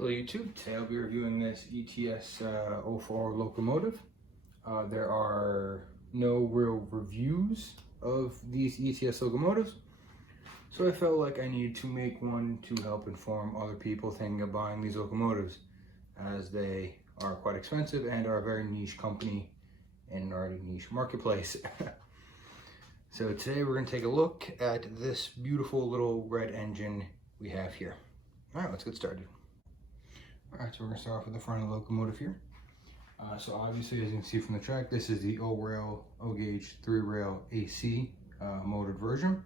Hello YouTube, today I'll be reviewing this ETS 04 locomotive. There are no real reviews of these ETS locomotives, so I felt like I needed to make one to help inform other people thinking of buying these locomotives, as they are quite expensive and are a very niche company in an already niche marketplace. So today we're going to take a look at this beautiful little red engine we have here. Alright, let's get started. Alright, so we're going to start off with the front of the locomotive here. So obviously, as you can see from the track, this is the O-rail, O-gauge, 3-rail AC motored version,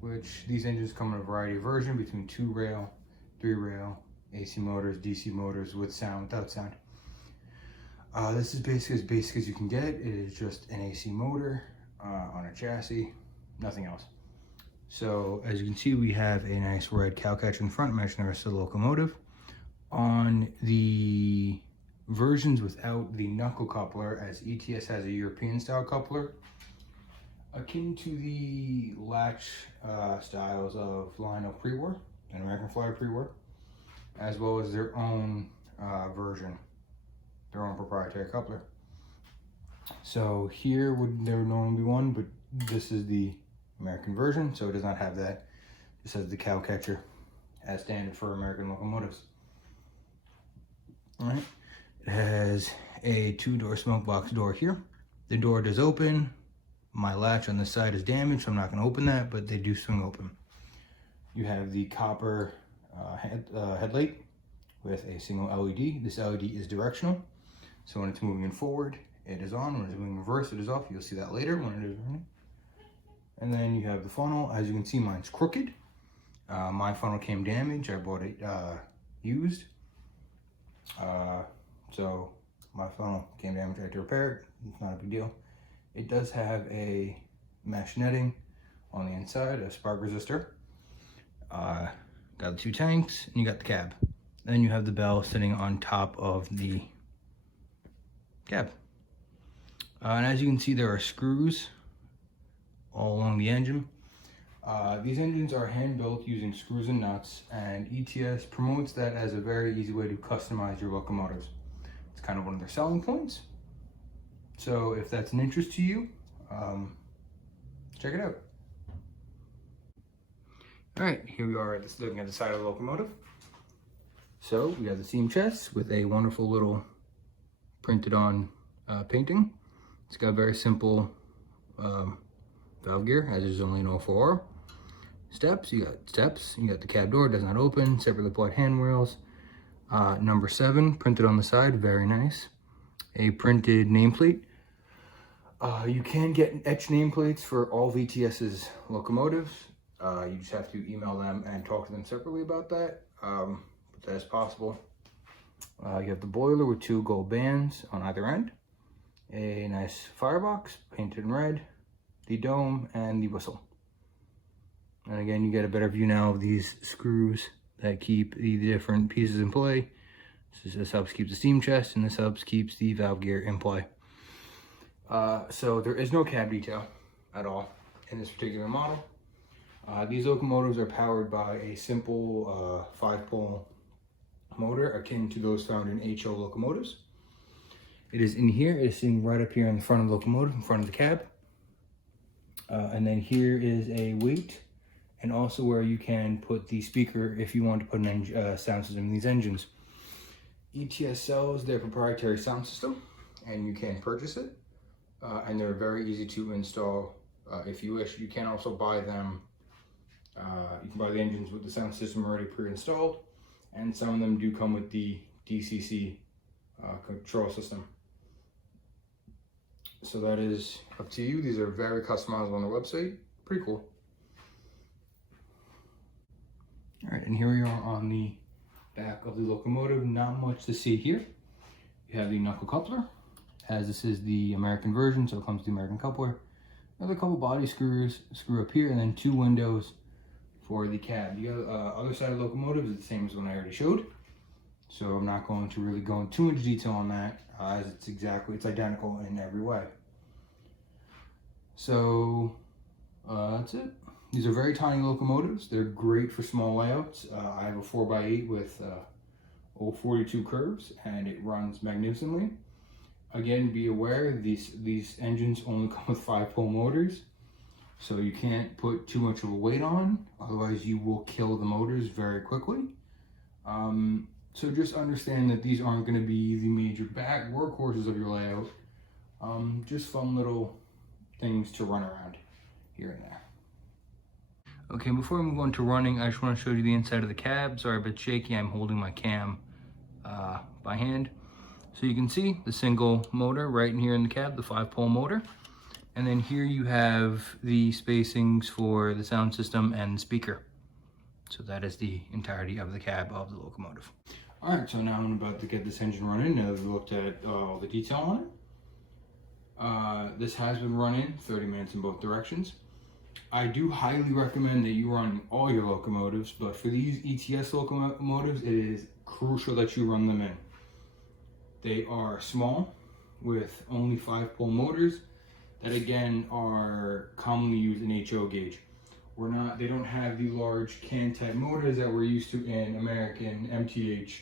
which these engines come in a variety of versions between 2-rail, 3-rail, AC motors, DC motors, with sound, without sound. This is basically as basic as you can get. It is just an AC motor on a chassis, nothing else. So as you can see, we have a nice red cow catcher in front, matching the rest of the locomotive. On the versions without the knuckle coupler, as ETS has a European style coupler, akin to the latch styles of Lionel pre-war and American Flyer pre-war, as well as their own version, their own proprietary coupler. So here there would normally be one, but this is the American version, so it does not have that. This has the cow catcher as standard for American locomotives. All right, it has a 2-door smoke box door here. The door does open. My latch on the side is damaged, so I'm not going to open that, but they do swing open. You have the copper headlight with a single LED. This LED is directional, so when it's moving forward, it is on. When it's moving in reverse, it is off. You'll see that later when it is running. And then you have the funnel. As you can see, mine's crooked. My funnel came damaged. I bought it used. So my funnel came damaged. I had to repair it. It's not a big deal. It does have a mesh netting on the inside, a spark resistor. Got the 2 tanks, and you got the cab. Then you have the bell sitting on top of the cab. And as you can see, there are screws all along the engine. These engines are hand built using screws and nuts, and ETS promotes that as a very easy way to customize your locomotives. It's kind of one of their selling points. So if that's an interest to you, check it out. All right, here we are looking at the side of the locomotive. So we have the steam chest with a wonderful little printed on painting. It's got very simple valve gear, as there's only an 04. Steps, you got the cab door, does not open, separately applied handrails. Number 7 printed on the side, very nice. A printed nameplate. You can get etched nameplates for all of ETS's locomotives. You just have to email them and talk to them separately about that, but that is possible. You have the boiler with 2 gold bands on either end. A nice firebox painted in red, the dome, and the whistle. And again, you get a better view now of these screws that keep the different pieces in play. This helps keep the steam chest, and this helps keeps the valve gear in play. So there is no cab detail at all in this particular model. These locomotives are powered by a simple 5-pole motor akin to those found in HO locomotives. It is in here. It is sitting right up here in the front of the locomotive, in front of the cab. And then here is a weight, and also where you can put the speaker if you want to put an sound system in these engines. ETS sells their proprietary sound system, and you can purchase it. And they're very easy to install if you wish. You can also buy them. You can buy the engines with the sound system already pre-installed, and some of them do come with the DCC control system. So that is up to you. These are very customizable on their website. Pretty cool. All right, and here we are on the back of the locomotive. Not much to see here. You have the knuckle coupler, as this is the American version, so it comes with the American coupler. Another couple body screws, screw up here, and then 2 windows for the cab. The other side of the locomotive is the same as the one I already showed, so I'm not going to really go into too much detail on that, as it's identical in every way. So that's it. These are very tiny locomotives. They're great for small layouts. I have a 4x8 with 042 curves, and it runs magnificently. Again, be aware these engines only come with 5-pole motors, so you can't put too much of a weight on, otherwise you will kill the motors very quickly. So just understand that these aren't going to be the major back workhorses of your layout. Just fun little things to run around here and there. Okay, before we move on to running, I just want to show you the inside of the cab. Sorry, a bit shaky. I'm holding my cam by hand. So you can see the single motor right in here in the cab, the 5-pole motor. And then here you have the spacings for the sound system and the speaker. So that is the entirety of the cab of the locomotive. All right, so now I'm about to get this engine running. Now that we looked at all the detail on it. This has been running 30 minutes in both directions. I do highly recommend that you run all your locomotives, but for these ETS locomotives, it is crucial that you run them in. They are small with only 5-pole motors that again are commonly used in HO gauge. They don't have the large can type motors that we're used to in American MTH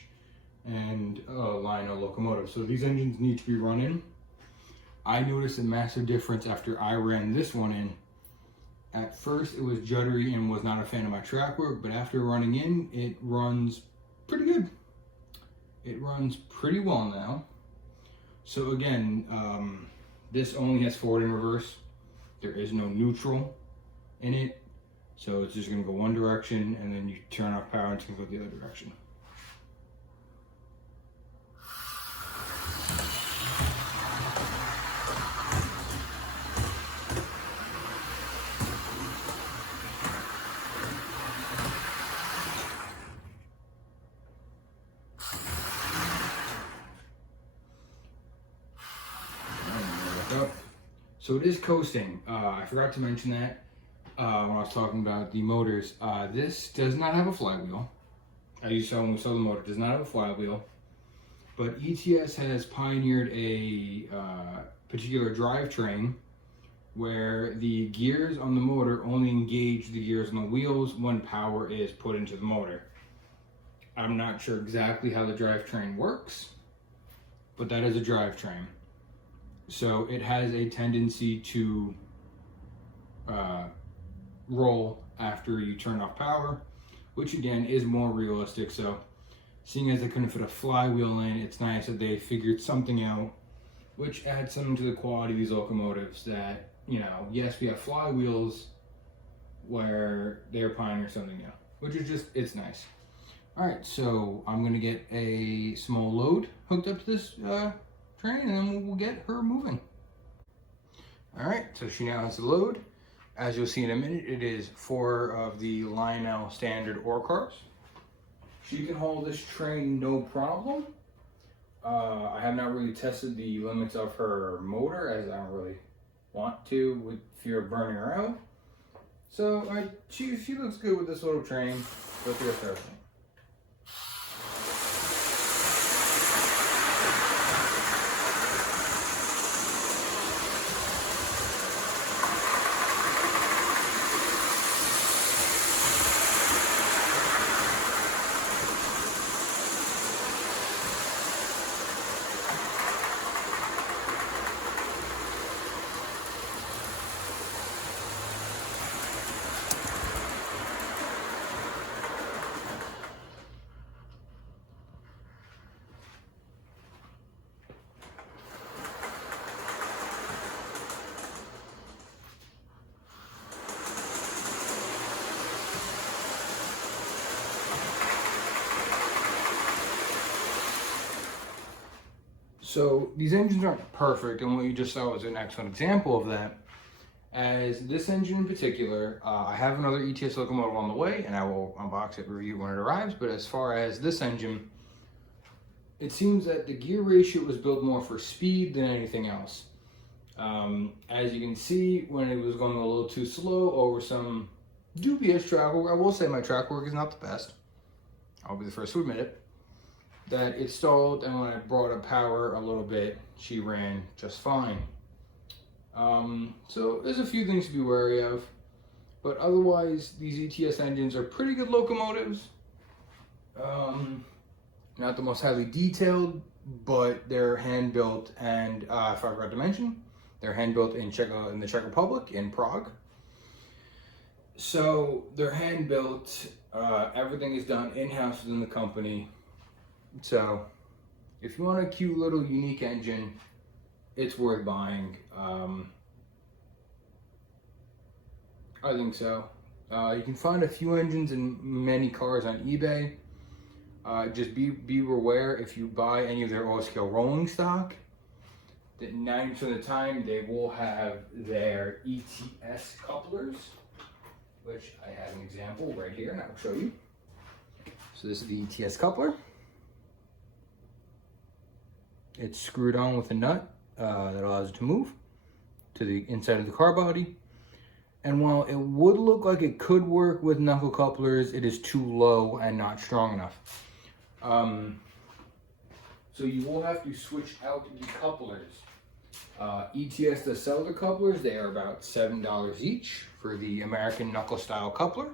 and Lino locomotives. So these engines need to be running. I noticed a massive difference after I ran this one in. At first it was juddery and was not a fan of my track work, but after running in, it runs pretty good. It runs pretty well now. So again, this only has forward and reverse. There is no neutral in it. So it's just gonna go one direction and then you turn off power and it's gonna go the other direction. So it is coasting. I forgot to mention that when I was talking about the motors. This does not have a flywheel. As you saw when we saw the motor, it does not have a flywheel. But ETS has pioneered a particular drivetrain where the gears on the motor only engage the gears on the wheels when power is put into the motor. I'm not sure exactly how the drivetrain works, but that is a drivetrain. So it has a tendency to roll after you turn off power, which again is more realistic. So seeing as they couldn't fit a flywheel in, it's nice that they figured something out, which adds something to the quality of these locomotives that, you know, yes, we have flywheels where they're pioneering something new, which is just, it's nice. All right, so I'm gonna get a small load hooked up to this train and then we'll get her moving. All right, so she now has the load. As you'll see in a minute, it is 4 of the Lionel standard ore cars. She can haul this train no problem. I have not really tested the limits of her motor as I don't really want to with fear of burning her out. So she looks good with this little train. Let's get started. So these engines aren't perfect, and what you just saw was an excellent example of that. As this engine in particular, I have another ETS locomotive on the way, and I will unbox it, review when it arrives. But as far as this engine, it seems that the gear ratio was built more for speed than anything else. As you can see, when it was going a little too slow over some dubious track work, I will say my track work is not the best. I'll be the first to admit it. That it stalled, and when I brought up power a little bit, she ran just fine. So there's a few things to be wary of, but otherwise these ETS engines are pretty good locomotives. not the most highly detailed, but they're hand built, and if I forgot to mention, they're hand built in the Czech Republic, in Prague. So they're hand built. Everything is done in-house within the company. So if you want a cute little unique engine, it's worth buying. I think so. You can find a few engines in many cars on eBay. Just be aware, if you buy any of their oil-scale rolling stock, that 90% of the time they will have their ETS couplers, which I have an example right here, and I'll show you. So this is the ETS coupler. It's screwed on with a nut that allows it to move to the inside of the car body. And while it would look like it could work with knuckle couplers, it is too low and not strong enough. So you will have to switch out the couplers. ETS does sell the couplers. They are about $7 each for the American knuckle style coupler.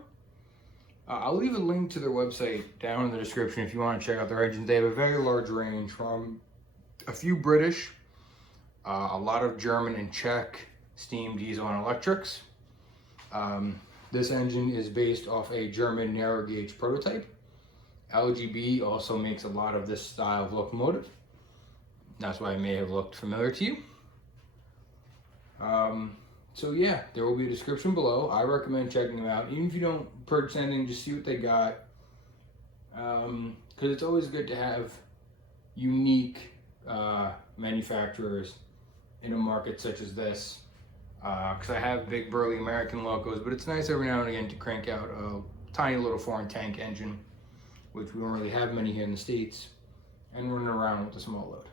I'll leave a link to their website down in the description if you want to check out their engines. They have a very large range, from a few British, a lot of German and Czech steam, diesel, and electrics. This engine is based off a German narrow gauge prototype. LGB also makes a lot of this style of locomotive. That's why it may have looked familiar to you. So yeah, there will be a description below. I recommend checking them out. Even if you don't purchase anything, just see what they got. Because it's always good to have unique manufacturers in a market such as this. Because I have big burly American locos, but it's nice every now and again to crank out a tiny little foreign tank engine, which we don't really have many here in the States, and running around with a small load.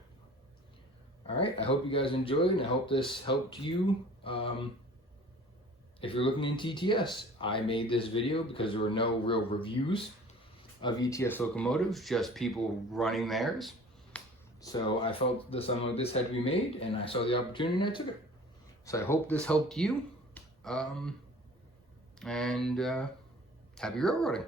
All right, I hope you guys enjoyed, and I hope this helped you. If you're looking into ETS, I made this video because there were no real reviews of ETS locomotives, just people running theirs. So I felt that something like this had to be made, and I saw the opportunity and I took it. So I hope this helped you, and happy railroading.